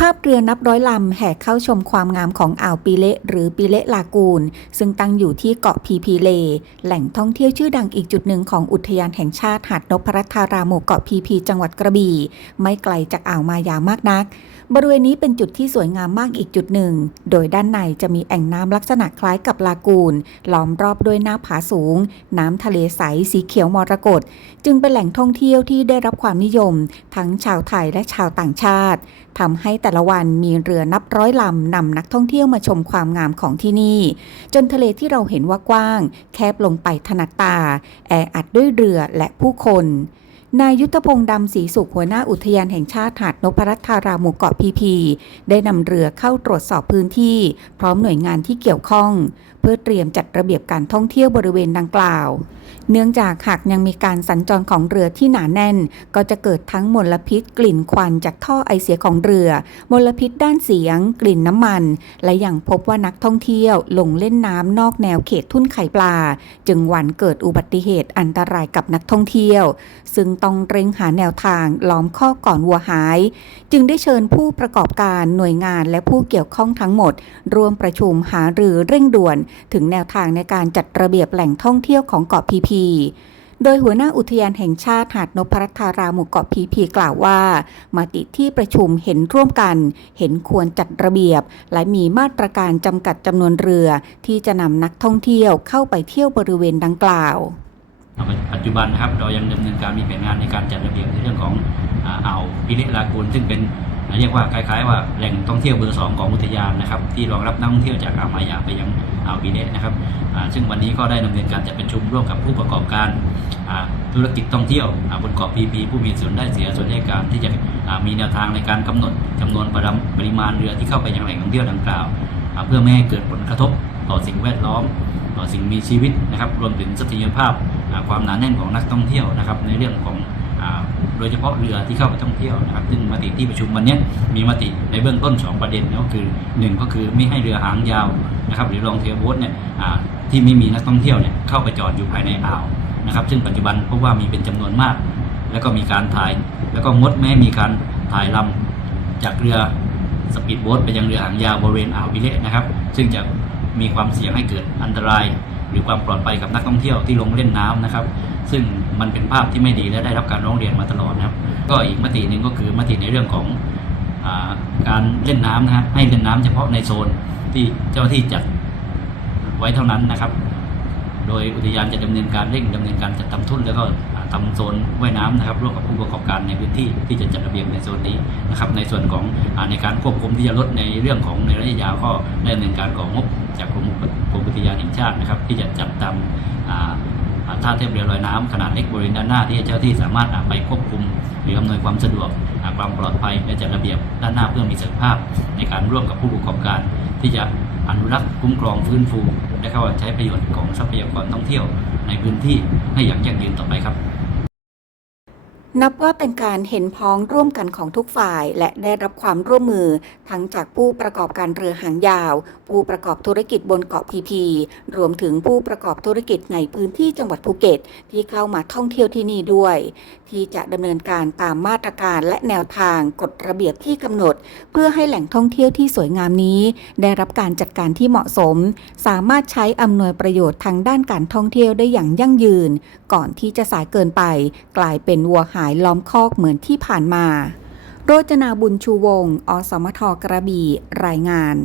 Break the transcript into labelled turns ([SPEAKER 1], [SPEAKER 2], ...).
[SPEAKER 1] ภาพเรือนับร้อยลำแห่เข้าชมความงามของอ่าวปีเละหรือปีเละลากูน ซึ่งตั้งอยู่ที่เกาะพีพีเล แหล่งท่องเที่ยวชื่อดังอีกจุดหนึ่งของอุทยานแห่งชาติหาดนพรัตาราหมู่เกาะพีพีจังหวัดกระบี่ ไม่ไกลจากอ่าวมายามากนัก บริเวณนี้เป็นจุดที่สวยงามมากอีกจุดหนึ่ง โดยด้านในจะมีแอ่งน้ำลักษณะคล้ายกับลากูนล้อมรอบด้วยหน้าผาสูง น้ำทะเลใสสีเขียวมรกตจึงเป็นแหล่งท่องเที่ยวที่ได้รับความนิยม ทั้งชาวไทยและชาวต่างชาติ ทำให้แต่ละวันมีเรือนับร้อยลำนำนักท่องเที่ยวมาชมความงามของที่นี่ จนทะเลที่เราเห็นว่ากว้าง แคบลงไปถนัดตา แออัดด้วยเรือและผู้คนนายยุทธพงษ์ดำศรีสุขหัวหน้าอุทยานแห่งชาติหาดนพรัตนาราหมู่เกาะพีพี ได้นำเรือเข้าตรวจสอบพื้นที่ พร้อมหน่วยงานที่เกี่ยวข้อง เพื่อเตรียมจัดระเบียบการท่องเที่ยวบริเวณดังกล่าวเนื่องจากหากยังมีการสัญจรของเรือที่หนาแน่น ก็จะเกิดทั้งมลพิษกลิ่นควันจากท่อไอเสียของเรือ มลพิษด้านเสียง กลิ่นน้ำมัน และยังพบว่านักท่องเที่ยวลงเล่นน้ำนอกแนวเขตทุ่นไข่ปลา จึงหวั่นเกิดอุบัติเหตุอันตรายกับนักท่องเที่ยว ซึ่งต้องเร่งหาแนวทางล้อมข้อกก่อนวัวหาย จึงได้เชิญผู้ประกอบการหน่วยงานและผู้เกี่ยวข้องทั้งหมด ร่วมประชุมหารือเร่งด่วน ถึงแนวทางในการจัดระเบียบแหล่งท่องเที่ยวของเกาะพีพีโดยหัวหน้าอุทยานแห่งชาติหาดนพรัตาราหมู่เกาะพีพีกล่าวว่า มาติที่ประชุมเห็นร่วมกัน เห็นควรจัดระเบียบ และมีมาตรการจำกัดจำนวนเรือที่จะนำนักท่องเที่ยวเข้าไปเที่ยวบริเวณดังกล่าว
[SPEAKER 2] ปั จจุบันนะครับเรายังดำเนินการมีแผนงานในการจัดระเบียบในเรื่องของอ่าอ่าวพิเรลากูนซึ่งเป็นอ่าเรียกว่าคล้ายๆว่าแหล่งท่องเที่ยวเบอร์สองของอุทยานนะครับที่รองรับนักท่องเที่ยวจากอ่าวมายาไปยังอ่าวพิเรนะครับซึ่งวันนี้ก็ได้ดำเนินการจัดประชุมร่วมกับผู้ประกอบการธุรกิจท่องเที่ยวบนเกาะพีพีผู้มีส่วนได้เสียส่วนได้การที่จะมีแนวทางในการกำหนดจำนวนปริมาณปริมาณเรือที่เข้าไปยังแหล่งท่องเที่ยวดังกล่าว เพื่อไม่ให้เกิดผลกระทบต่อสิ่งแวดล้อม ต่อสิ่งมีชีวิตนะครับรวมถึงทรัพยภาพอ่า ความหนาแน่นของนักท่องเที่ยวนะครับในเรื่องของโดยเฉพาะเรือที่เข้าไปท่องเที่ยวนะครับซึ่งมติที่ประชุมวันนี้มีมติในเบื้องต้น 2 ประเด็นนะก็คือหนึ่งก็คือไม่ให้เรือหางยาวนะครับหรือรองเทียโบ๊ทเนี่ยที่ไม่มีนักท่องเที่ยวเนี่ยเข้าไปจอดอยู่ภายในอ่าวนะครับซึ่งปัจจุบันพบว่ามีเป็นจำนวนมาก แล้วก็มีการถ่าย แล้วก็งดไม่ให้มีการถ่ายลำจากเรือสปีดโบ๊ทไปยังเรือหางยาวบริเวณอ่าววิเลนะครับ ซึ่งจะ มีความเสี่ยงให้เกิดอันตราย หรือความปลอดภัยกับนักท่องเที่ยวที่ลงเล่นน้ำนะครับ ซึ่งมันเป็นภาพที่ไม่ดีและได้รับการร้องเรียนมาตลอดนะครับ ก็อีกมติหนึ่งก็คือมติในเรื่องของอาการเล่นน้ำนะฮะให้เล่นน้ำเฉพาะในโซนที่เจ้าหน้าที่จัดไว้เท่านั้นนะครับ โดยอุทยานจะดำเนินการเร่งดำเนินการจัดทำทุ่นแล้วก็อ่าทำโซนว่ายน้ำนะครับร่วมกับผู้ประกอบการในพื้นที่ที่จะจัดระเบียบในโซนนี้นะครับในส่วนของอในการควบคุมที่จะลดในเรื่องของในระยะยาวก็ได้ดำเนินการของงบจากกรมกรมอุทยานแห่งชาตินะครับที่จะจัดทำอ่าอ่าท่าเทียบเรือลอยน้ำขนาดเล็กบริเวณด้านหน้าที่เจ้าที่สามารถไปควบคุมหรืออำนวยความสะดวกความปลอดภัยและจัดระเบียบด้านหน้าเพื่อมีศักยภาพในการร่วมกับผู้ประกอบการที่จะ อนุรักษ์คุ้มครองฟื้นฟู และเข้าใช้ประโยชน์ของทรัพยากรท่องเที่ยว ในพื้นที่ให้อย่างยั่งยืนต่อไปครับ
[SPEAKER 1] นับว่าเป็นการเห็นพ้องร่วมกันของทุกฝ่าย และได้รับความร่วมมือ ทั้งจากผู้ประกอบการเรือหางยาว ผู้ประกอบธุรกิจบนเกาะพีพี รวมถึงผู้ประกอบธุรกิจในพื้นที่จังหวัดภูเก็ต ที่เข้ามาท่องเที่ยวที่นี่ด้วย ที่จะดำเนินการตามมาตรการและแนวทางกฎระเบียบที่กำหนด เพื่อให้แหล่งท่องเที่ยวที่สวยงามนี้ ได้รับการจัดการที่เหมาะสม สามารถใช้อำนวยประโยชน์ทางด้านการท่องเที่ยวได้อย่างยั่งยืน ก่อนที่จะสายเกินไป กลายเป็นวัวหายล้อมคอกเหมือนที่ผ่านมา โรจนาบุญชูวงศ์อสมทกระบี่รายงาน